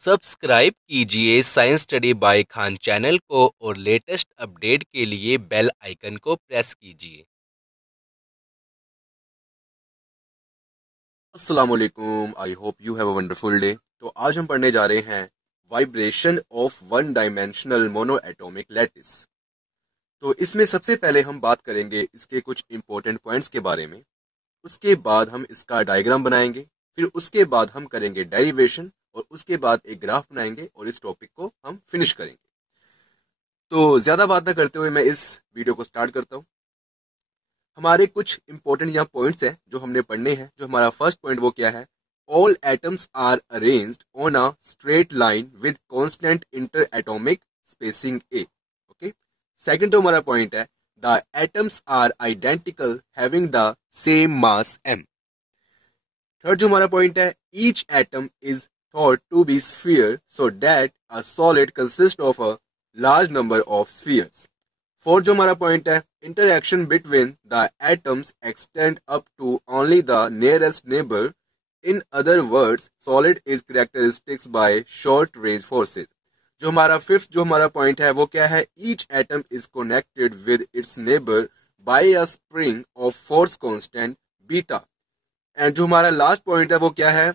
Subscribe कीजिए science study bye Khan channel को और लेटेस्ट अपडेट के लिए बेल आइकन को प्रेस कीजिए। अस्सलाम वालेकुम, I hope you have a wonderful day. तो आज हम पढ़ने जा रहे हैं vibration of one dimensional mono atomic lattice. तो इसमें सबसे पहले हम बात करेंगे इसके कुछ इंपॉर्टेंट पॉइंट्स के बारे में। उसके बाद हम इसका डायग्राम बनाएंगे, फिर उसके बाद हम करेंगे डेरिवेशन और उसके बाद एक ग्राफ बनाएंगे और इस टॉपिक को हम फिनिश करेंगे। तो ज्यादा बात ना करते हुए मैं इस वीडियो को स्टार्ट करता हूँ। हमारे कुछ इंपॉर्टेंट यहाँ पॉइंट्स हैं जो हमने पढ़ने हैं। जो हमारा फर्स्ट पॉइंट वो क्या है, all atoms are arranged on a straight line with constant inter atomic spacing a. Okay, second जो हमारा पॉइंट है, the atoms are identical having the same mass m। Third जो हमारा पॉइंट है, each atom is thought to be sphere so that a solid consist of a large number of spheres. Fourth जो हमारा point है, interaction between the atoms extend up to only the nearest neighbour. In other words solid is characteristics by short range forces. जो हमारा fifth जो हमारा point है वो क्या है, each atom is connected with its neighbour by a spring of force constant beta. And जो हमारा लास्ट पॉइंट है वो क्या है,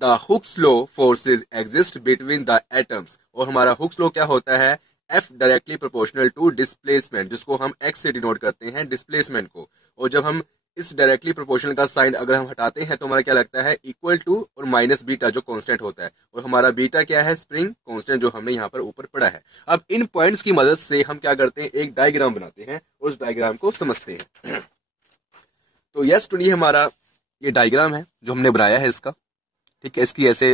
the Hooke's law forces exist between the atoms. और हमारा हुक्स लॉ क्या होता है, F directly proportional to displacement, जिसको हम x से डिनोट करते हैं डिस्प्लेसमेंट को। और जब हम इस डायरेक्टली प्रोपोर्शनल का साइन अगर हम हटाते हैं तो हमारा क्या लगता है, इक्वल टू और माइनस बीटा जो कांस्टेंट होता है। और हमारा बीटा क्या है, स्प्रिंग कांस्टेंट जो हमने यहाँ पर ऊपर पढ़ा है। अब इन पॉइंट्स की मदद से हम क्या करते हैं, एक डायग्राम बनाते हैं और उस डायग्राम को समझते हैं। तो यस टू, हमारा ये डायग्राम है जो हमने बनाया है इसका। ठीक है, इसकी ऐसे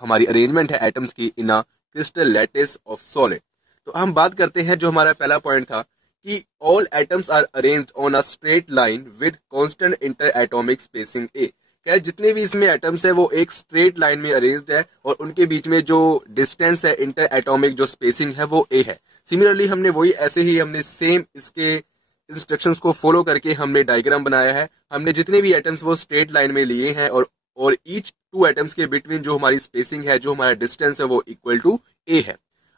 हमारी अरेंजमेंट है एटम्स की in a crystal lattice of solid. तो हम बात करते हैं, जो हमारा पहला पॉइंट था कि all atoms are arranged on a straight line with constant inter atomic spacing a. क्या जितने भी इसमें एटम्स है वो एक स्ट्रेट लाइन में अरेंज्ड है और उनके बीच में जो डिस्टेंस है, इंटर एटॉमिक जो स्पेसिंग है वो ए है। सिमिलरली हमने वही ऐसे ही हमने सेम इसके इंस्ट्रक्शंस को फॉलो करके हमने डायग्राम बनाया है। हमने जितने भी एटम्स वो स्ट्रेट लाइन में लिए हैं और ईच टू एटम्स के बिटवीन जो हमारी स्पेसिंग है, जो हमारा डिस्टेंस है वो इक्वल टू ए है।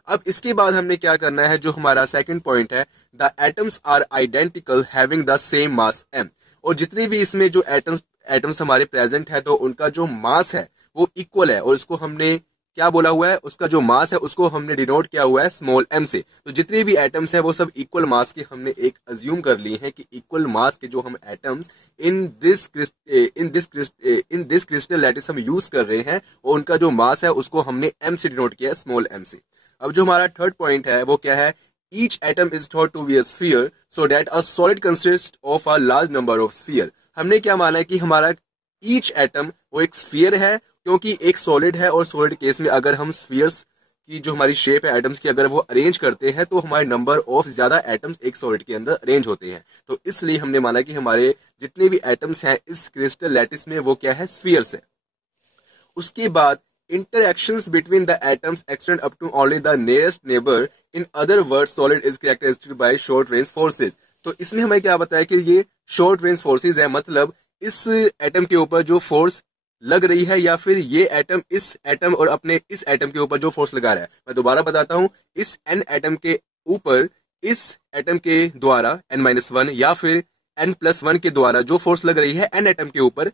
अब इसके बाद हमने क्या करना है, जो हमारा सेकंड पॉइंट है, the atoms are identical having the same mass m। और जितने भी इसमें जो एटम्स हमारे प्रेजेंट है तो उनका जो मास है वो इक्वल है। और इसको हमने क्या बोला हुआ है, उसका जो मास है उसको हमने डिनोट किया हुआ है स्मॉल m से। तो जितने भी एटम्स हैं वो सब इक्वल मास के हमने एक अज्यूम कर लिए हैं कि इक्वल मास के जो हम atoms in this crystal lattice हम यूज कर रहे हैं, और उनका जो मास है उसको हमने m से डिनोट किया है, स्मॉल m से। अब जो हमारा थर्ड पॉइंट है वो क्या है, each atom is thought to be a sphere so that a solid consist of a large number of sphere. हमने क्या माना है कि हमारा ईच एटम वो एक स्फीयर है, क्योंकि एक सॉलिड है और सॉलिड केस में अगर हम स्फीयर्स की जो हमारी शेप है एटम्स की अगर वो अरेंज करते हैं तो हमारे नंबर ऑफ ज्यादा एटम्स एक सॉलिड के अंदर अरेंज होते हैं। तो इसलिए हमने माना कि हमारे जितने भी एटम्स हैं इस क्रिस्टल लैटिस में वो क्या है, स्फीयर्स है। उसके बाद interactions between the atoms extend up to only the nearest neighbor. In other words, solid is characterized by short range forces. तो इसमें हमें क्या बताया कि ये शॉर्ट रेंज फोर्सेस है, मतलब इस एटम के ऊपर जो फोर्स लग रही है या फिर ये एटम इस एटम और अपने इस एटम के ऊपर जो फोर्स लगा रहा है। मैं दोबारा बताता हूं, इस एन एटम के ऊपर इस एटम के द्वारा n-1 या फिर n+1 के द्वारा जो फोर्स लग रही है एन एटम के ऊपर,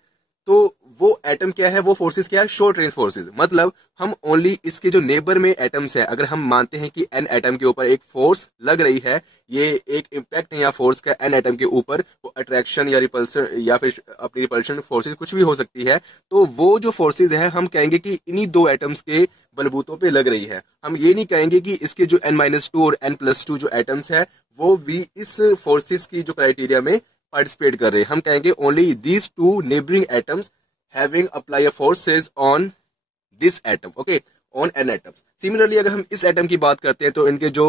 तो वो एटम क्या है, वो फोर्सेस क्या है, शॉर्ट रेंज फोर्सेस। मतलब हम ओनली इसके जो नेबर में एटम्स है, अगर हम मानते हैं कि एन एटम के ऊपर एक फोर्स लग रही है, ये एक इम्पैक्ट है या फोर्स का एन एटम के ऊपर, वो अट्रैक्शन या रिपल्सन या फिर अपनी रिपल्शन फोर्सेस कुछ भी हो सकती है। तो वो जो फोर्सेस है हम कहेंगे कि इन्हीं दो एटम्स के बलबूतों पे लग रही है। हम ये नहीं कहेंगे कि इसके जो n-2 और n+2 जो एटम्स है वो भी इस फोर्सेस की जो क्राइटेरिया में पार्टिसिपेट कर रहे हैं। हम कहेंगे only these two neighbouring atoms having apply a forces on this atom, okay, on an atom. Similarly अगर हम इस एटम की बात करते हैं तो इनके जो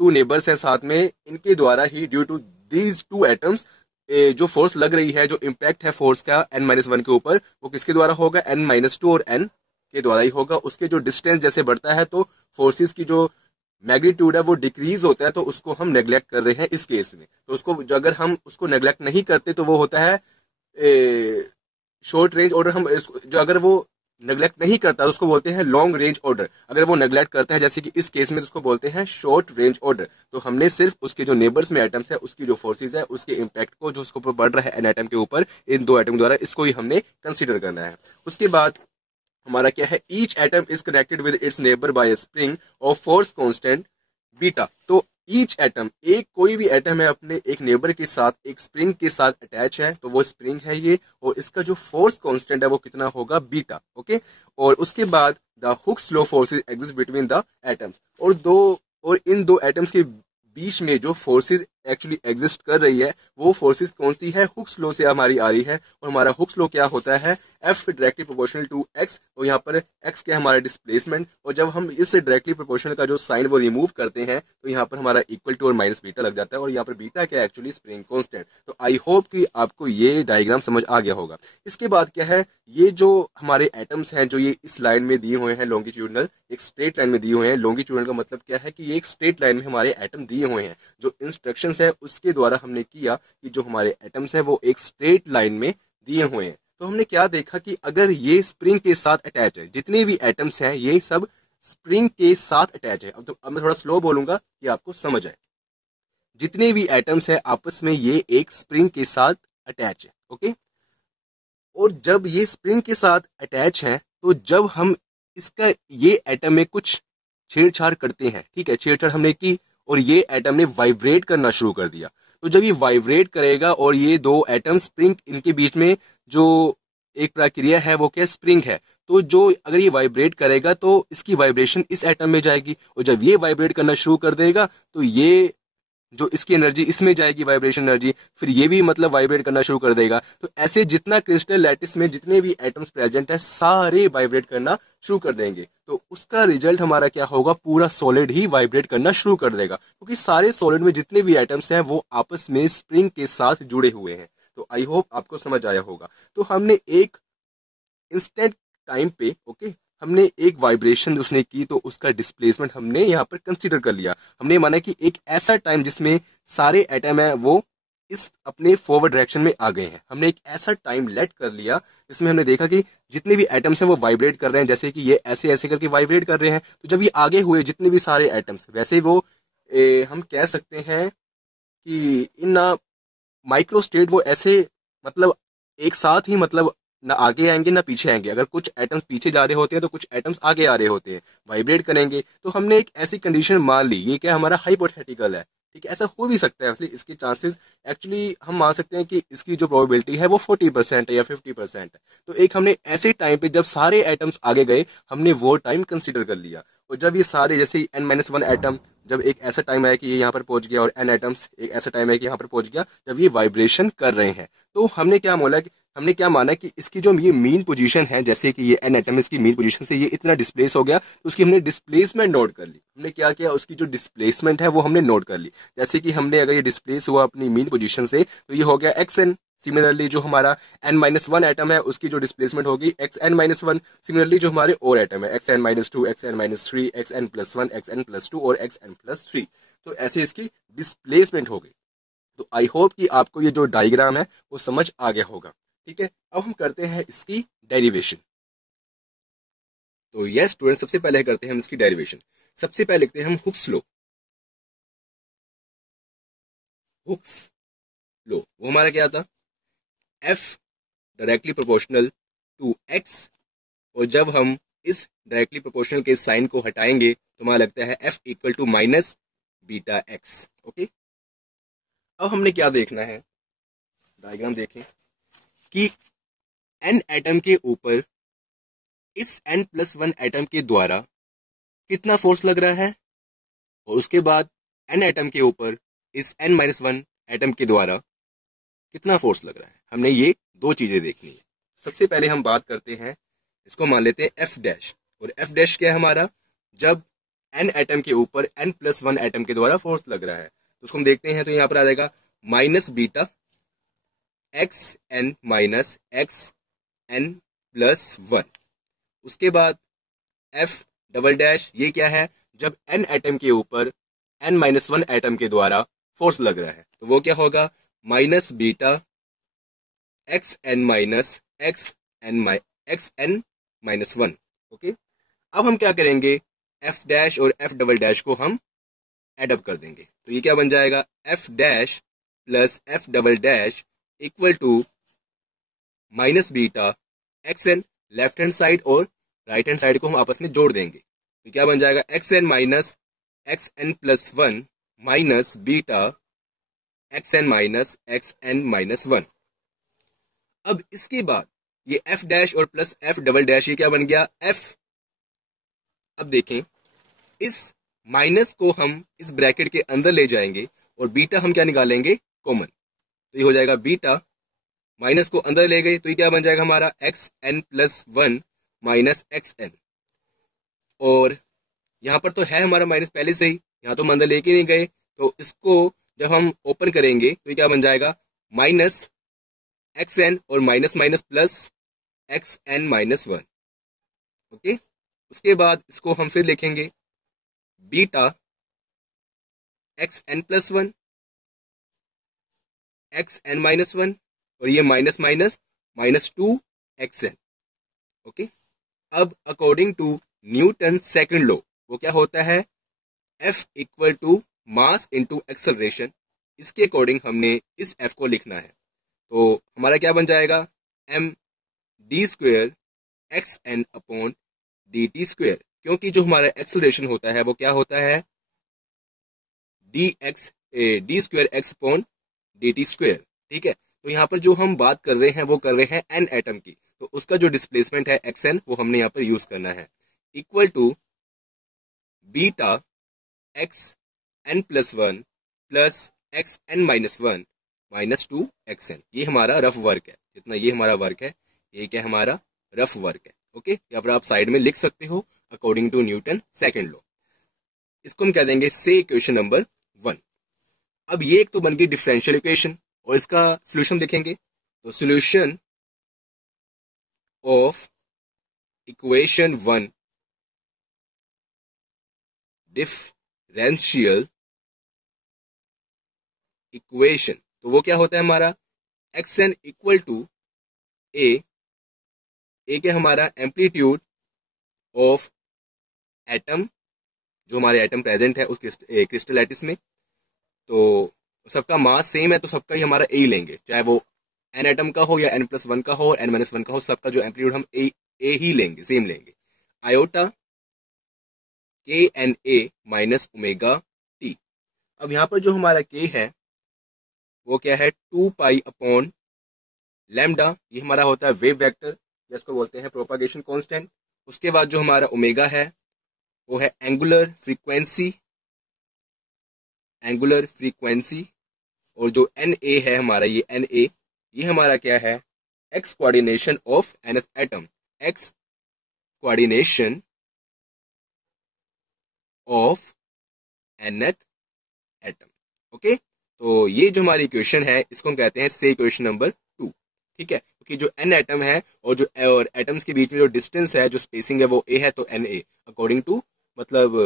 टू नेबर्स हैं साथ में, इनके द्वारा ही due to these two atoms जो फोर्स लग रही है, जो इम्पैक्ट है फोर्स का n-1 के ऊपर, वो किसके द्वारा होगा, n-2 और n के द्वारा ही होगा। उसके जो डिस्टेंस जैसे बढ़ता है तो फोर्सेस की जो मैग्नीट्यूड है वो डिक्रीज होता है, तो उसको हम नेग्लेक्ट कर रहे हैं इस केस में। तो उसको अगर हम उसको नेग्लेक्ट नहीं करते तो वो होता है शॉर्ट रेंज। और हम जो अगर वो नेग्लेक्ट नहीं करता तो उसको बोलते हैं लॉन्ग रेंज ऑर्डर। अगर वो नेग्लेक्ट करता है जैसे कि इस केस में तो उसको बोलते हैं शॉर्ट रेंज ऑर्डर। तो हमने सिर्फ उसके जो नेबर्स में एटम्स है उसकी जो फोर्सेज है उसके इम्पैक्ट को जो उसके ऊपर बढ़ रहा है एन एटम के ऊपर इन दो एटम द्वारा, इसको ही हमने कंसिडर करना है। उसके बाद हमारा क्या है, each atom is connected with its neighbour by a spring of force constant beta. तो ईच एटम, एक कोई भी एटम है अपने एक नेबर के साथ एक स्प्रिंग के साथ अटैच है, तो वो स्प्रिंग है ये, और इसका जो फोर्स कांस्टेंट है वो कितना होगा, बीटा। ओके, और उसके बाद the Hooke's law forces exist between the atoms, और इन दो एटम्स के बीच में जो फोर्सेज एक्चुअली एग्जिस्ट कर रही है वो फोर्सेज कौन सी है, हुक्स लॉ से हमारी आ रही है। और हमारा हुक्स लॉ क्या होता है, F directly proportional to x, और यहाँ पर एक्स क्या है हमारा डिस्प्लेसमेंट, और जब हम इससे डायरेक्टली प्रोपोर्शनल का जो साइन वो रिमूव करते हैं तो यहाँ पर हमारा इक्वल टू और माइनस बीटा लग जाता है, और यहाँ पर बीटा क्या है एक्चुअली स्प्रिंग कांस्टेंट। तो आई होप कि आपको ये डायग्राम समझ आ गया होगा। इसके बाद क्या है, ये जो हमारे एटम्स हैं जो ये इस लाइन में दिए हुए हैं लॉन्गिट्यूडनल, एक स्ट्रेट लाइन में दिए हुए हैं। लॉन्गिट्यूडनल का मतलब क्या है कि ये एक स्ट्रेट लाइन में हमारे एटम दिए हुए हैं। जो इंस्ट्रक्शंस है उसके द्वारा हमने किया कि जो हमारे एटम्स है वो एक स्ट्रेट लाइन में दिए हुए हैं। तो हमने क्या देखा कि अगर ये स्प्रिंग के साथ अटैच है, जितने भी एटम्स हैं ये सब स्प्रिंग के साथ अटैच है। अब मैं थोड़ा स्लो बोलूंगा कि आपको समझ आए। जितने भी एटम्स है आपस में ये एक स्प्रिंग के साथ अटैच है। ओके, और जब ये स्प्रिंग के साथ अटैच है तो जब हम इसका ये एटम में कुछ छेड़छाड़ करते हैं, ठीक है, छेड़छाड़ हमने की और ये एटम ने वाइब्रेट करना शुरू कर दिया, तो जब ये वाइब्रेट करेगा और ये दो एटम स्प्रिंग, इनके बीच में जो एक प्रक्रिया है वो क्या, स्प्रिंग है, तो जो अगर ये वाइब्रेट करेगा तो इसकी वाइब्रेशन इस एटम में जाएगी, और जब ये वाइब्रेट करना शुरू कर देगा तो ये जो इसकी एनर्जी इसमें जाएगी, वाइब्रेशन एनर्जी, फिर ये भी मतलब वाइब्रेट करना शुरू कर देगा। तो ऐसे जितना क्रिस्टल लैटिस में जितने भी एटम्स प्रेजेंट है सारे वाइब्रेट करना शुरू कर देंगे, तो उसका रिजल्ट हमारा क्या होगा, पूरा सॉलिड ही वाइब्रेट करना शुरू कर देगा, क्योंकि सारे सॉलिड में जितने भी एटम्स हैं वो आपस में स्प्रिंग के साथ जुड़े हुए हैं। तो आई होप आपको समझ आया होगा। तो हमने एक इंस्टेंट टाइम पे, ओके, हमने एक वाइब्रेशन उसने की तो उसका डिस्प्लेसमेंट हमने यहाँ पर कंसीडर कर लिया। हमने माना कि एक ऐसा टाइम जिसमें सारे एटम है वो इस अपने फॉरवर्ड डायरेक्शन में आ गए हैं, हमने एक ऐसा टाइम लेट कर लिया जिसमें हमने देखा कि जितने भी एटम्स हैं वो वाइब्रेट कर रहे हैं, जैसे कि ये ऐसे ऐसे करके वाइब्रेट कर रहे हैं। तो जब ये आगे हुए जितने भी सारे एटम्स, वैसे वो हम कह सकते हैं कि इन माइक्रो स्टेट वो ऐसे मतलब एक साथ ही मतलब ना आगे आएंगे ना पीछे आएंगे। अगर कुछ एटम्स पीछे जा रहे होते हैं तो कुछ एटम्स आगे आ रहे होते हैं, वाइब्रेट करेंगे। तो हमने एक ऐसी कंडीशन मान ली, ये क्या हमारा हाइपोथेटिकल है, ठीक है, ऐसा हो भी सकता है, इसलिए इसके चांसेस एक्चुअली हम मान सकते हैं कि इसकी जो प्रोबेबिलिटी है वो 40% है या 50% है। तो एक हमने ऐसे टाइम पे जब सारे एटम्स आगे गए हमने वो टाइम कंसिडर कर लिया, और जब ये सारे जैसे n-1 एटम, जब एक ऐसा टाइम आया कि ये यहाँ पर पहुंच गया, और n एटम्स एक ऐसा टाइम है कि यहाँ पर पहुंच गया, जब ये वाइब्रेशन कर रहे हैं, तो हमने क्या माना कि इसकी जो ये मीन पोजीशन है, जैसे कि ये n एटम इसकी मीन पोजीशन से ये इतना डिस्प्लेस हो गया, तो उसकी हमने डिस्प्लेसमेंट नोट कर ली। हमने क्या किया, उसकी जो डिस्प्लेसमेंट है वो हमने नोट कर ली। जैसे कि हमने अगर ये डिस्प्लेस हुआ अपनी मीन पोजीशन से तो ये हो गया xn। सिमिलरली जो हमारा n-1 एटम है उसकी जो डिस्प्लेसमेंट होगी xn-1। सिमिलरली जो हमारे और एटम है xn-2, xn-3, xn+1, xn+2 और xn+3, तो ऐसे इसकी डिस्प्लेसमेंट हो गई। तो आई होप कि आपको ये जो डायग्राम है वो समझ आ गया होगा। ठीक है, अब हम करते हैं इसकी डेरिवेशन। तो यस स्टूडेंट, सबसे पहले करते हैं हम इसकी डेरिवेशन। सबसे पहले लिखते हैं हम हुक्स लॉ। हुक्स लॉ वो हमारा क्या था, F directly proportional to x, और जब हम इस डायरेक्टली प्रोपोर्शनल के साइन को हटाएंगे तो हमारा लगता है F equal to minus beta x। Okay, अब हमने क्या देखना है, डायग्राम देखें कि n एटम के ऊपर इस n+1 एटम के द्वारा कितना फोर्स लग रहा है, और उसके बाद n एटम के ऊपर इस n-1 एटम के द्वारा कितना फोर्स लग रहा है। हमने ये दो चीजें देखनी है। सबसे पहले हम बात करते हैं, इसको मान लेते हैं f डैश, और f डैश क्या है हमारा, जब n एटम के ऊपर n+1 एटम के द्वारा फोर्स लग रहा है, तो उसको हम देखते हैं, तो यहाँ पर आ जाएगा minus beta xn minus xn+1। उसके बाद f डबल डैश, ये क्या है, जब n एटम के ऊपर n-1 एटम के द्वारा फोर्स लग रहा है, तो वो क्या होगा, minus beta xn minus xn -1। Okay, अब हम क्या करेंगे, एफ डैश और एफ डबल डैश को हम एड अप कर देंगे। तो ये क्या बन जाएगा, F dash plus F double dash equal to minus beta x n. Left hand side और राइट हैंड साइड को हम आपस में जोड़ देंगे, तो क्या बन जाएगा, x n minus x n plus 1 minus beta x n minus x n minus 1। अब इसके बाद ये एफ डैश और प्लस एफ डबल डैश ये क्या बन गया, एफ। अब देखें, इस माइनस को हम इस ब्रैकेट के अंदर ले जाएंगे और बीटा हम क्या निकालेंगे, कॉमन। तो ये हो जाएगा बीटा, माइनस को अंदर ले गए तो ये क्या बन जाएगा हमारा, x n plus 1 minus x n. और यहाँ पर तो है हमारा माइनस पहले से ही, यहाँ तो हम अंदर लेके नहीं गए, तो इसको जब हम ओपन करेंगे तो ये क्या बन जाएगा, माइनस एक्स एन और minus minus plus x n minus 1। Okay, उसके बाद इसको हम फिर लिखेंगे beta x n plus 1 x n minus 1 और ये minus minus minus 2 x n. Okay, अब according to Newton second law वो क्या होता है, f equal to mass into acceleration. इसके अकॉर्डिंग हमने इस एफ को लिखना है, तो हमारा क्या बन जाएगा, m d square x n upon d t square, क्योंकि जो हमारा एक्सेलरेशन होता है वो क्या होता है, D square x upon d t square. ठीक है, तो यहाँ पर जो हम बात कर रहे हैं वो कर रहे हैं एन एटम की, तो उसका जो डिस्प्लेसमेंट है एक्स एन वो हमने यहाँ पर यूज करना है, equal to beta x n plus 1 plus x n minus 1 minus 2 x n. ये हमारा रफ वर्क है, जितना ये हमारा वर्क है ये क्या हमारा रफ वर्क है। ओके, या फिर आप साइड में लिख सकते हो according to Newton second law. इसको हम कह देंगे से इक्वेशन नंबर 1। अब ये एक तो बन गई डिफरेंशियल इक्वेशन और इसका सॉल्यूशन देखेंगे, तो solution of equation 1 differential equation, तो वो क्या होता है हमारा, एक्स एन इक्वल टू ए क्या हमारा एम्पलीट्यूड ऑफ एटम, जो हमारे एटम प्रेजेंट है उस क्रिस्टल लैटिस में, तो सबका मास सेम है तो सबका ही हमारा ए ही लेंगे, चाहे वो एन एटम का हो या एन प्लस 1 का हो एन माइनस 1 का हो, सबका जो एम्पलीट्यूड हम ए ही लेंगे, सेम लेंगे। Iota k n a minus omega t. अब यहाँ पर जो हमारा के है वो क्या है, 2 पाई अपॉन लैम्डा, ये हमारा होता है वेव वेक्टर, जिसको बोलते हैं प्रोपागेशन कांस्टेंट। उसके बाद जो हमारा ओमेगा है वो है एंगुलर फ्रीक्वेंसी, और जो एन ए है हमारा, ये एन ए ये हमारा क्या है, x coordination of nth atom, x coordination of nth atom. Okay, तो ये जो हमारी इक्वेशन है इसको हम कहते हैं से इक्वेशन नंबर 2। ठीक है, क्योंकि जो एन एटम है और एटम्स के बीच में जो डिस्टेंस है, जो स्पेसिंग है वो ए है, तो एन ए अकॉर्डिंग टू मतलब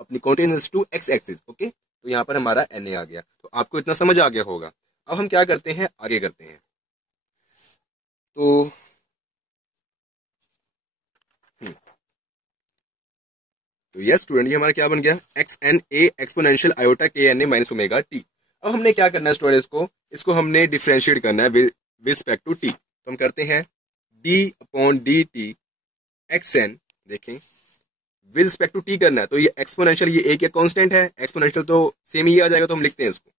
अपनी continuous to x axis. Okay, तो यहाँ पर हमारा एन ए आ गया, तो आपको इतना समझ आ गया होगा। अब हम क्या करते हैं, आगे करते हैं। तो यस स्टूडेंट, ये हमारा क्या बन गया, x n a exponential iota k n a minus omega t. अब हमने क्या करना है स्टूडेंट, इसको हमने डिफरेंशिएट करना है विद रिस्पेक्ट टू टी। तो हम करते हैं d upon d t x n, देखें विद रिस्पेक्ट टू टी करना है, तो ये एक्सपोनेंशियल, ये ए क्या कांस्टेंट है, एक्सपोनेंशियल तो सेम ही आ जाएगा, तो हम लिखते हैं इसको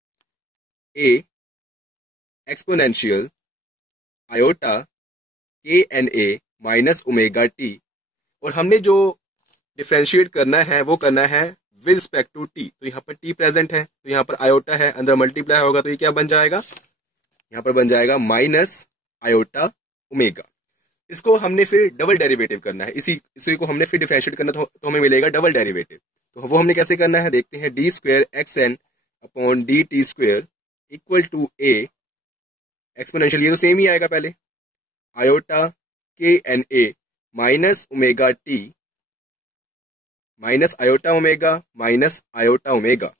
A exponential iota k n a minus omega t. और हमने जो डिफरेंशिएट करना है वो करना है विद रिस्पेक्ट टू टी, तो यहाँ पर टी प्रेजेंट है, तो यहाँ पर आयोटा है, अंदर मल्टीप्लाई होगा, तो ये क्या बन जाएगा, यहाँ पर बन जाएगा माइनस आयोटा ओमेगा। इसको हमने फिर डबल डेरिवेटिव करना है, इसी को हमने फिर डिफरेंशिएट करना, तो हमें मिलेगा डबल डेरिवेटिव। तो वो हमने कैसे करना है, देखते हैं, d square x n upon d t square equal to A exponential, ये तो सेम ही आएगा, पहले iota k n a minus omega t minus iota omega.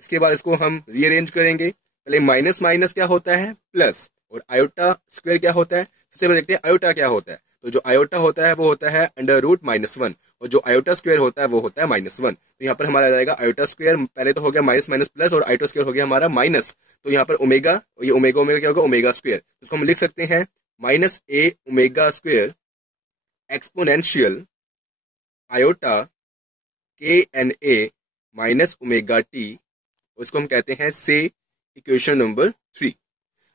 इसके बाद इसको हम रीअरेंज करेंगे, पहले माइनस माइनस क्या होता है प्लस, और आयोटा स्क्वायर क्या होता है, सबसे पहले देखते हैं आयोटा क्या होता है। तो जो आयोटा होता है वो होता है अंडर रूट -1 और जो आयोटा स्क्वायर होता है वो होता है -1। तो यहाँ पर हमारा आ जाएगा आयोटा स्क्वायर, पहले तो हो गया माइनस माइनस प्लस और आयोटा स्क्वायर हो गया हमारा माइनस। तो यहाँ पर ओमेगा, ये ओमेगा ओमेगा क्या होगा, ओमेगा स्क्वायर। इसको हम लिख सकते हैं -a omega square exponential iota k n a minus omega t, उसको हम कहते हैं से इक्वेशन नंबर 3।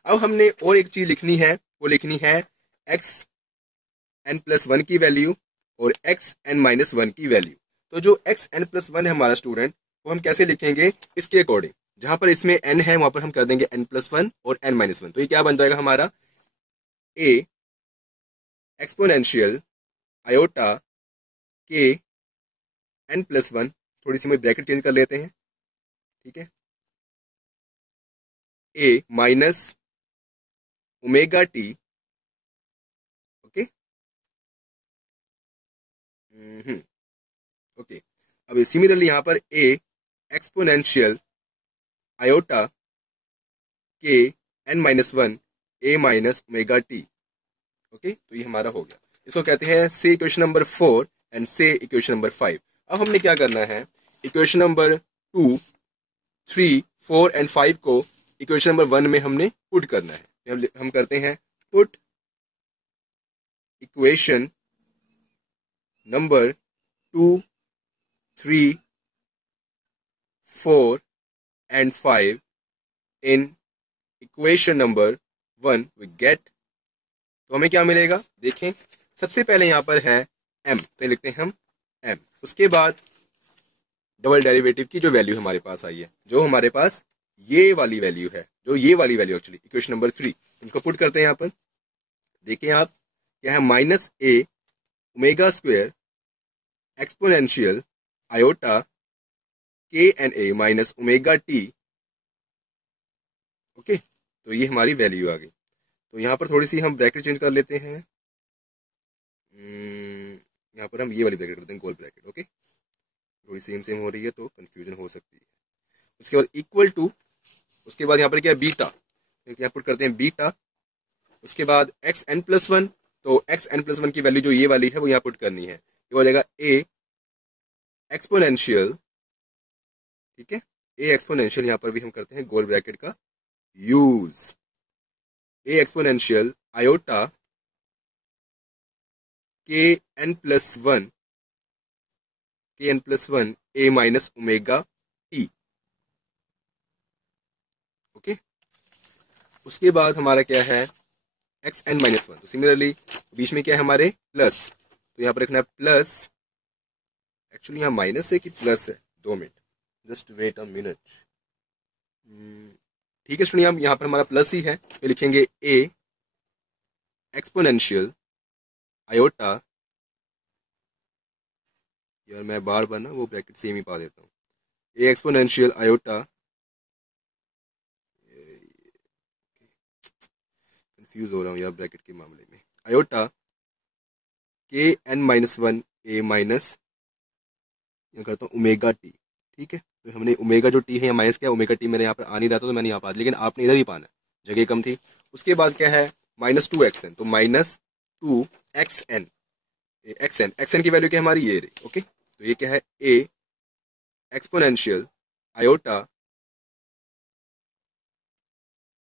अब हमने और एक चीज लिखनी है, वो लिखनी है एक्स एन प्लस 1 की वैल्यू और एक्स एन माइनस 1 की वैल्यू। तो जो एक्स एन प्लस 1 है हमारा स्टूडेंट, वो हम कैसे लिखेंगे, इसके अकॉर्डिंग जहां पर इसमें n है वहां पर हम कर देंगे n प्लस 1 और n माइनस 1। तो ये क्या बन जाएगा हमारा a एक्सपोनेंशियल आयोटा के n प्लस 1, थोड़ी सी मैं ब्रैकेट चेंज कर लेते हैं, ठीक है, a minus omega t, okay okay. अब सिमिलरली यहाँ पर a एक्सपोनेंशियल आयोटा के n minus 1 a minus omega t, okay. तो ये हमारा हो गया, इसको कहते हैं से इक्वेशन नंबर 4 एंड से इक्वेशन नंबर 5। अब हमने क्या करना है, इक्वेशन नंबर 2, 3, 4 एंड 5 को इक्वेशन नंबर 1 में हमने पुट करना है। हम करते हैं put equation number 2, 3, 4 and 5 in equation number 1 we get. तो हमें क्या मिलेगा, देखें, सबसे पहले यहाँ पर है m, तो लिखते हैं हम m। उसके बाद डबल डेरिवेटिव की जो वैल्यू हमारे पास आई है, जो हमारे पास ये वाली वैल्यू है, जो ये वाली वैल्यू एक्चुअली इक्वेशन नंबर 3, इसको पुट करते हैं यहाँ पर। देखिए आप, क्या है, -a omega square exponential iota k n a minus omega t, okay. तो ये हमारी वैल्यू आ गई। तो यहाँ पर थोड़ी सी हम ब्रैकेट चेंज कर लेते हैं, यहाँ पर हम ये वाली ब्रैकेट करते हैं, गोल ब्रैकेट, ओके। थोड़ी सेम सेम हो रही है तो कंफ्यूजन हो सकती है। उसके बाद इक्वल टू, उसके बाद यहाँ पर क्या है, बीटा, यहाँ पुट करते हैं बीटा। उसके बाद एक्स एन प्लस 1, तो एक्स एन प्लस 1 की वैल्यू जो ये वाली है वो यहाँ पुट करनी है, ये हो जाएगा ए एक्सपोनेंशियल, ठीक है, ए एक्सपोनेंशियल, यहाँ पर भी हम करते हैं गोल ब्रैकेट का यूज, ए exponential iota k N plus 1, के एन प्लस 1 ए माइनस ओमेगा टी, ओके। उसके बाद हमारा क्या है, एक्स एन माइनस 1, तो सिमिलरली बीच में क्या है हमारे प्लस, तो यहाँ पर रखना है प्लस, एक्चुअली यहाँ माइनस है कि प्लस है, 2 minute, just wait a minute, ठीक है स्टूडेंट, यहाँ पर हमारा प्लस ही है, तो लिखेंगे ए एक्सपोनेंशियल आयोटा, यार मैं बार बार ना वो ब्रैकेट सेम ही पा देता हूँ, ए एक्सपोनेंशियल आयोटा, कंफ्यूज हो रहा हूँ यार ब्रैकेट के मामले में, आयोटा के एन माइनस 1 ए माइनस, यहाँ करता हूँ ओमेगा टी, ठीक है। तो हमने ओमेगा जो टी है यहाँ माइनस क्या है, ओमेगा टी मेरे यहाँ पर आ नहीं रहा था तो मैंने यहाँ पा दिया, लेकिन आपने इधर ही पाना है, जगह कम थी। उसके बाद क्या है, -2xn, तो -2xn, एक्सएन की वैल्यू क्या है हमारी, ये रही, ओके। तो ये क्या है, A exponential iota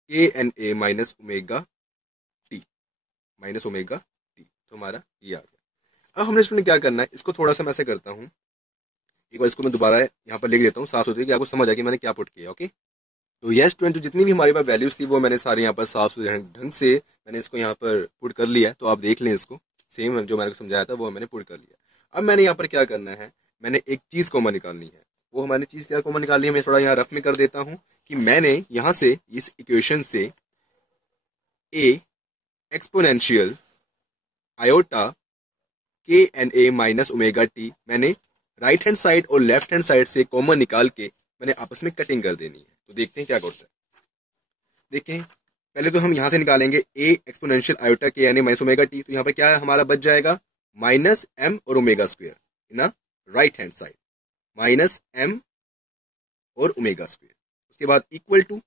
k n a minus omega t, minus omega t, तो हमारा ये आ गया। अब हमने स्टूडेंट क्या करना है, इसको थोड़ा सा मैं ऐसे करता हूँ, एक बार इसको मैं दोबारा यहाँ पर लिख देता हूँ साफ सुथरी, कि आपको समझ आए कि मैंने क्या पुट किया, ओके। तो यस स्टूडेंट, जो जितनी भी हमारे पास वैल्यूज थी वो मैंने सारी यहाँ पर साफ सुथरे ढंग से मैंने इसको यहाँ पर पुट कर लिया, तो आप देख लें इसको, सेम जो मैंने समझाया था वो मैंने पुट कर लिया। अब मैंने यहाँ पर क्या करना है, मैंने एक चीज कॉमन निकालनी है, वो हमारी चीज क्या कॉमन निकालनी है, मैं थोड़ा यहाँ रफ में कर देता हूँ, कि मैंने यहाँ से इस इक्वेशन से A exponential iota k n a minus omega t, मैंने राइट हैंड साइड और लेफ्ट हैंड साइड से कॉमन निकाल के मैंने आपस में कटिंग कर देनी है। तो देखते हैं क्या करता है, देखें, पहले तो हम यहाँ से निकालेंगे A exponential iota k n a minus omega t, तो यहाँ पर क्या हमारा बच जाएगा, -m और omega square in right hand side, -m और ओमेगा स्क्वायर। उसके बाद इक्वल टू,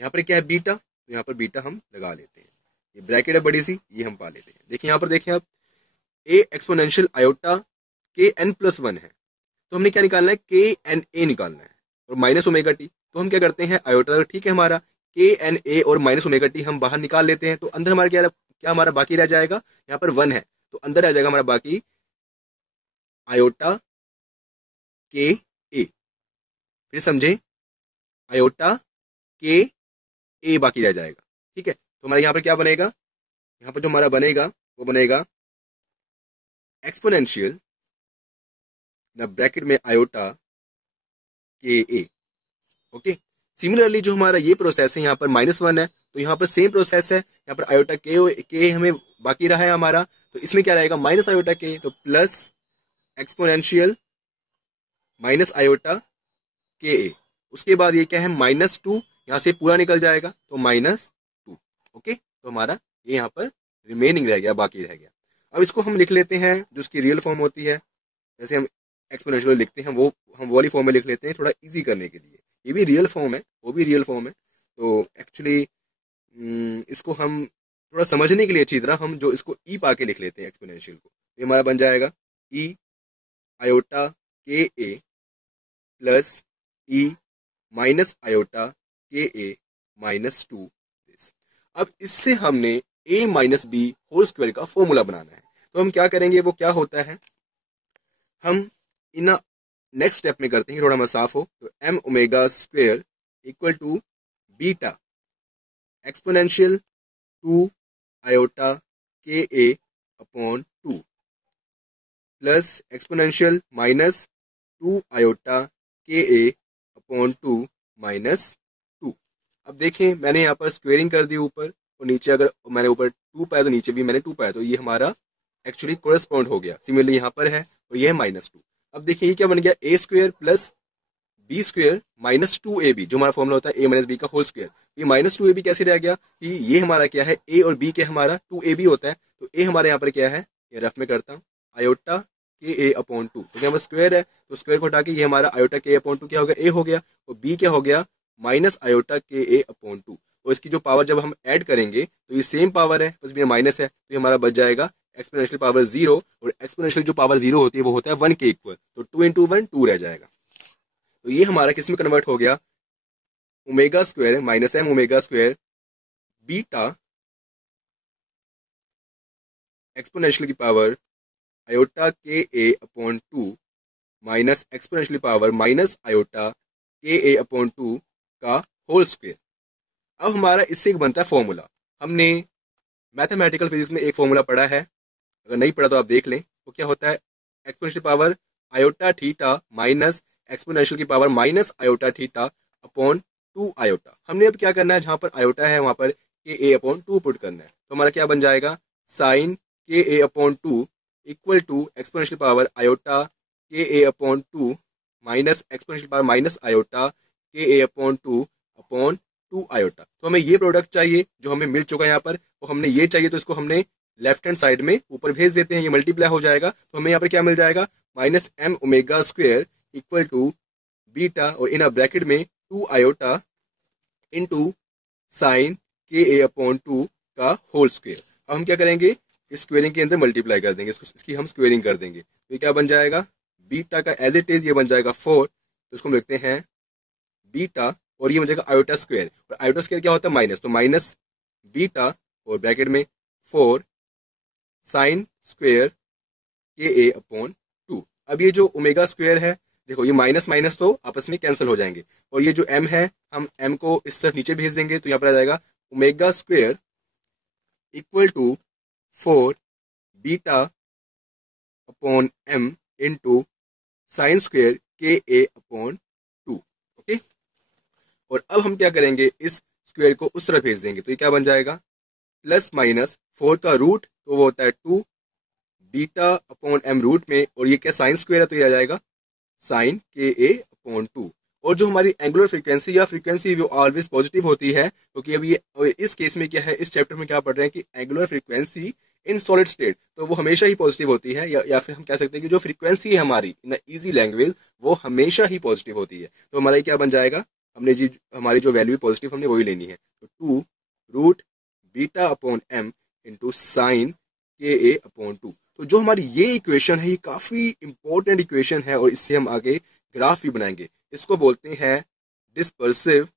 यहाँ पर क्या है बीटा, तो यहाँ पर बीटा हम लगा लेते हैं, ये ब्रैकेट है बड़ी सी, ये हम पा लेते हैं। देखिए यहाँ पर देखें आप, ए exponential iota k N plus one है, तो हमने क्या निकालना है, के एन ए निकालना है, और माइनस ओमेगा टी। तो हम क्या करते हैं, आयोटा ठीक है हमारा, के एन ए और माइनस ओमेगा टी हम बाहर निकाल लेते हैं। तो अंदर हमारा क्या हमारा बाकी रह जाएगा, यहाँ पर वन है, तो अंदर रह जाएगा हमारा बाकी आयोटा के ए। फिर समझे, आयोटा के ए बाकी रह जाएगा। ठीक है, तो हमारे यहाँ पर क्या बनेगा, यहाँ पर जो हमारा बनेगा वो बनेगा एक्सपोनेंशियल ब्रैकेट में आयोटा के ए। ओके, सिमिलरली जो हमारा ये प्रोसेस है, यहाँ पर माइनस वन है, तो यहाँ पर सेम प्रोसेस है, यहाँ पर आयोटा के हमें बाकी रहा है हमारा, तो इसमें क्या रहेगा, माइनस आयोटा के, तो plus exponential minus iota k ए। उसके बाद ये क्या है, माइनस टू, यहाँ से पूरा निकल जाएगा, तो माइनस टू। ओके, तो हमारा ये यहाँ पर रिमेनिंग रह गया, बाकी रह गया। अब इसको हम लिख लेते हैं जो उसकी रियल फॉर्म होती है, जैसे हम एक्सपोनेंशियल लिखते हैं वो हम वाली फॉर्म में लिख लेते हैं थोड़ा इजी करने के लिए। ये भी रियल फॉर्म है, वो भी रियल फॉर्म है, तो एक्चुअली इसको हम थोड़ा समझने के लिए अच्छी तरह हम जो इसको ई पा के लिख लेते हैं एक्सपोनेंशियल को, ये हमारा बन जाएगा ई आयोटा के ए plus E minus iota k ए माइनस टू। अब इससे हमने ए माइनस बी होल स्क्वायर का फॉर्मूला बनाना है, तो हम क्या करेंगे, वो क्या होता है, हम इन नेक्स्ट स्टेप में करते हैं, थोड़ा हमारा साफ हो, तो m omega square equal to beta exponential two iota k a upon two plus exponential minus two iota k a upon two minus two. अब देखें मैंने यहाँ पर स्क्वेयरिंग कर दी ऊपर और नीचे, अगर मैंने ऊपर टू पाया तो नीचे भी मैंने टू पाया, तो ये हमारा एक्चुअली कोरेस्पॉन्ड हो गया। सिमिलरली यहाँ पर है और ये है माइनस टू। अब देखिए ये क्या बन गया, a square plus b square minus two a b, जो हमारा फॉर्मूला होता है ए माइनस बी का होल स्क्वेयर। ये माइनस टू ए बी कैसे रह गया कि ये हमारा क्या है, ए और बी के हमारा टू ए बी होता है, तो ए हमारे यहाँ पर क्या है, ये रफ में करता हूँ, iota k a upon to, तो यहाँ पर स्क्वायर है तो स्क्वायर को हटा के ये हमारा iota k a upon to क्या हो गया, ए हो गया, और बी क्या हो गया, minus iota k a upon to. और इसकी जो पावर जब हम ऐड करेंगे तो ये सेम पावर है, बस भी माइनस है, तो ये हमारा बच जाएगा एक्सपोनेंशियल पावर जीरो, और एक्सपोनेंशियल जो पावर जीरो होती है वो होता है वन के इक्वल, तो टू इंटू वन टू रह जाएगा। तो ये हमारा किस में कन्वर्ट हो गया, omega square minus m omega square beta exponential की power iota k a upon two minus exponential power minus iota k a upon two का होल स्क्वायर। अब हमारा इससे एक बनता है फॉर्मूला, हमने मैथमेटिकल फिजिक्स में एक फॉर्मूला पढ़ा है, अगर नहीं पढ़ा तो आप देख लें। वो क्या होता है, exponential power iota theta minus exponential की power minus iota theta upon two iota. हमने अब क्या करना है, जहां पर आयोटा है वहां पर के ए अपॉन टू पुट करना है, तो हमारा क्या बन जाएगा, sine k a upon two equal to exponential power iota k a upon two minus exponential power minus iota k a upon two iota. तो हमें ये प्रोडक्ट चाहिए जो हमें मिल चुका है यहाँ पर, तो हमने ये चाहिए तो इसको हमने लेफ्ट हैंड साइड में ऊपर भेज देते हैं, ये मल्टीप्लाई हो जाएगा, तो हमें यहाँ पर क्या मिल जाएगा, minus m omega square equal to beta और इन ब्रैकेट में two iota into sine k a upon two का होल स्क्वायर। अब हम क्या करेंगे, इस स्क्वेयरिंग के अंदर मल्टीप्लाई कर देंगे, इसकी हम स्क्वेयरिंग कर देंगे, तो ये क्या बन जाएगा, बीटा का एज इट इज ये बन जाएगा 4, तो इसको हम लिखते हैं बीटा, और ये बन जाएगा आयोटा स्क्वायर, और आयोटा स्क्वायर क्या होता है माइनस, तो माइनस बीटा और ब्रैकेट में 4 sign square k a upon to. अब ये जो ओमेगा स्क्वायर है, देखो ये माइनस माइनस तो आपस में कैंसिल हो जाएंगे, और ये जो एम है हम एम को इस तरफ नीचे भेज देंगे, तो यहाँ पर आ जाएगा omega square equal to 4 beta upon m into sine square k a upon to. Okay, और अब हम क्या करेंगे, इस स्क्वायर को उस तरफ भेज देंगे, तो ये क्या बन जाएगा, प्लस माइनस 4 का रूट तो वो होता है 2 बीटा अपॉन एम रूट में, और ये क्या साइन स्क्वायर है तो ये आ जाएगा sine k a upon to. और जो हमारी एंगुलर फ्रीक्वेंसी या फ्रीक्वेंसी वो ऑलवेज पॉजिटिव होती है, क्योंकि अभी इस केस में क्या है, इस चैप्टर में क्या पढ़ रहे हैं कि angular frequency in solid state, तो वो हमेशा ही पॉजिटिव होती है, या फिर हम कह सकते हैं कि जो फ्रीक्वेंसी है हमारी इन इजी लैंग्वेज वो हमेशा ही पॉजिटिव होती है। तो हमारा क्या बन जाएगा, हमने जी हमारी जो वैल्यू पॉजिटिव हमने वही लेनी है, तो 2 root beta upon m into sine k a upon 2। तो जो हमारी ये इक्वेशन है ये काफी इंपॉर्टेंट इक्वेशन है और इससे हम आगे ग्राफ भी बनाएंगे। इसको बोलते हैं डिस्पर्सिव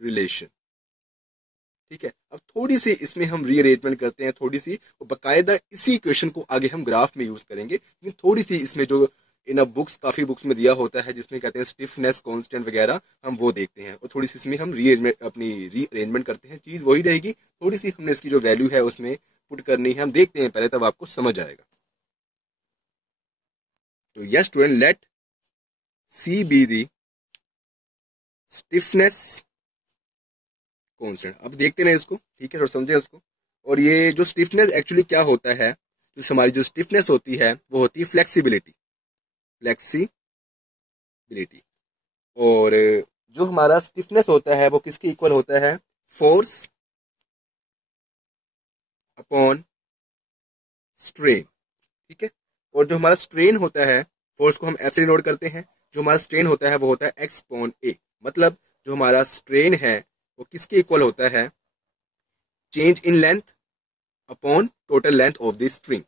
रिलेशन। ठीक है, अब थोड़ी सी इसमें हम रीअरेंजमेंट करते हैं थोड़ी सी, और बाकायदा इसी इक्वेशन को आगे हम ग्राफ में यूज करेंगे। लेकिन थोड़ी सी इसमें जो इन बुक्स काफी बुक्स में दिया होता है जिसमें कहते हैं स्टिफनेस कांस्टेंट वगैरह, हम वो देखते हैं और थोड़ी सी इसमें हम रीअरेंजमेंट करते हैं। चीज वही रहेगी, थोड़ी सी हमने इसकी जो वैल्यू है उसमें पुट करनी है। हम देखते हैं पहले, तब आपको समझ आएगा। तो yes student, let C be the stiffness constant. अब देखते हैं इसको, ठीक है, थोड़ा समझे इसको। और ये जो स्टिफनेस एक्चुअली क्या होता है, तो हमारी जो स्टिफनेस होती है वो होती है फ्लेक्सिबिलिटी। और जो हमारा स्टिफनेस होता है वो किसके इक्वल होता है, फोर्स अपॉन स्ट्रेन। ठीक है, और जो हमारा स्ट्रेन होता है, फोर्स को हम एफ से डिनोट करते हैं, जो हमारा स्ट्रेन होता है वो होता है एक्स अपॉन ए। मतलब जो हमारा स्ट्रेन है वो किसके इक्वल होता है, change in length upon total length of the string.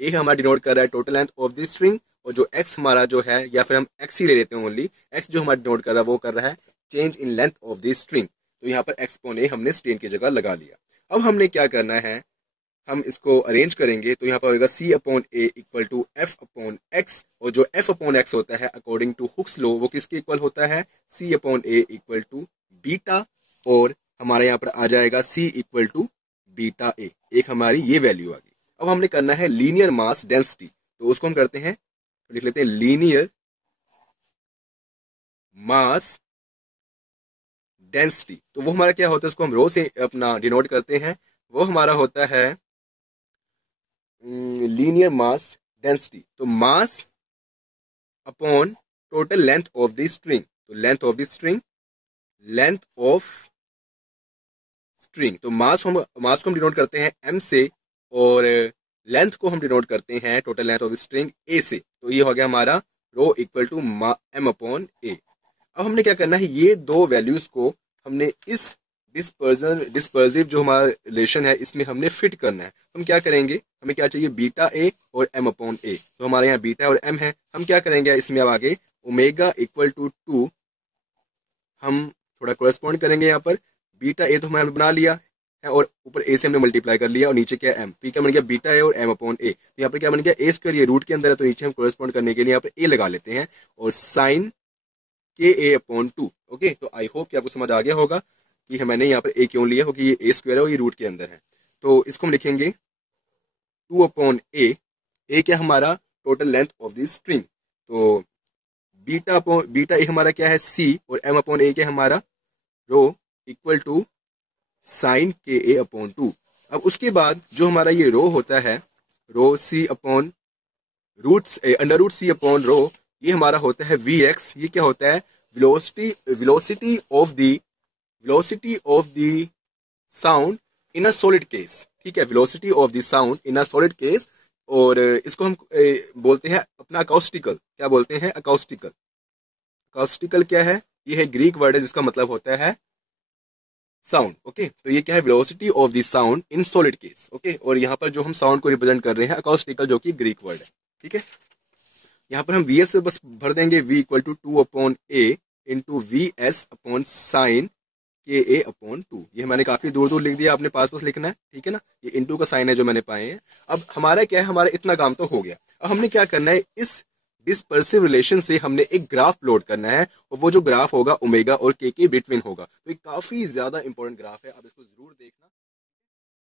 A हमारा डिनोट कर रहा है total length of the string, और जो एक्स हमारा जो है, या फिर हम एक्स ही ले लेते हैं ओनली, एक्स जो हमारा डिनोट कर रहा है वो कर रहा है change in length of the string. तो यहाँ पर एक्स अपॉन ए हमने स्ट्रेन की जगह लगा लिया। अब हमने क्या करना है, हम इसको अरेंज करेंगे। तो यहाँ पर होगा c upon a equal to f upon x, और जो एफ अपॉन एक्स होता है अकॉर्डिंग टू हुक्स लॉ वो किसके इक्वल होता है, c upon a equal to beta, और हमारे यहाँ पर आ जाएगा c equal to beta a. एक हमारी ये वैल्यू आ गई। अब हमने करना है लीनियर मास डेंसिटी, तो उसको हम करते हैं, लिख लेते हैं लीनियर मास डेंसिटी। तो वो हमारा क्या होता है, उसको हम रो से अपना डिनोट करते हैं। वो हमारा होता है लीनियर मास डेंसिटी, तो mass upon total length of the string. तो length of the string, length of string, तो मास को हम डिनोट करते हैं एम से, और लेंथ को हम डिनोट करते हैं टोटल लेंथ ऑफ स्ट्रिंग ए से। तो ये हो गया हमारा rho equal to M upon ए। अब हमने क्या करना है, ये दो वैल्यूज को हमने इस डिस्पर्सिव जो हमारा रिलेशन है इसमें हमने फिट करना है। तो हम क्या करेंगे, हमें क्या चाहिए, बीटा ए और एम अपॉन ए। तो हमारे यहाँ बीटा और एम है, हम क्या करेंगे इसमें अब आगे ओमेगा इक्वल टू 2 हम थोड़ा कोरेस्पॉन्ड करेंगे। यहाँ पर बीटा ए तो हमने बना लिया है और ऊपर ए से हमने मल्टीप्लाई कर लिया, और नीचे क्या एम, तो क्या बन गया बीटा ए और एम अपॉन ए। तो यहाँ पर क्या बन गया ए स्क्वायर, ये रूट के अंदर है तो नीचे हम कोरेस्पॉन्ड करने के लिए यहाँ पर ए लगा लेते हैं, और sign k a upon 2। Okay, तो आई होप कि आपको समझ आ गया होगा कि मैंने यहाँ पर ए क्यों लिया, क्योंकि ये ए स्क्वायर है और ये रूट के अंदर है। तो इसको हम लिखेंगे 2 अपॉन ए। ए क्या हमारा total length of the string, तो बीटा ए हमारा क्या है सी, और एम अपॉन ए क्या हमारा rho equal to sign k a upon 2। अब उसके बाद जो हमारा ये रो होता है, रो सी अपॉन अंडर रूट सी अपॉन रो, ये हमारा होता है वी एक्स। ये क्या होता है, velocity of the sound in a solid case. ठीक है, velocity of the sound in a solid case, और इसको हम बोलते हैं अपना अकाउस्टिकल। क्या बोलते हैं, अकाउस्टिकल। अकाउस्टिकल क्या है, ये है ग्रीक वर्ड है जिसका मतलब होता है साउंड। ओके, तो ये क्या है, velocity of the sound in solid case. Okay, और यहाँ पर जो हम साउंड को रिप्रेजेंट कर रहे हैं अकाउस्टिकल, जो कि ग्रीक वर्ड है। ठीक है, यहाँ पर हम वी एस से बस भर देंगे, v equal to 2 upon a into v s upon sine k a upon 2। ये मैंने काफी दूर दूर लिख दिया, आपने पास पास लिखना है। ठीक है ना, ये इंटू का साइन है जो मैंने पाए हैं। अब हमारा क्या है, हमारा इतना काम तो हो गया। अब हमने क्या करना है, इस डिस्पर्सिव रिलेशन से हमने एक ग्राफ प्लॉट करना है, और वो जो ग्राफ होगा ओमेगा और के बिटवीन होगा। तो ये काफी ज्यादा इंपॉर्टेंट ग्राफ है, आप इसको जरूर देखना।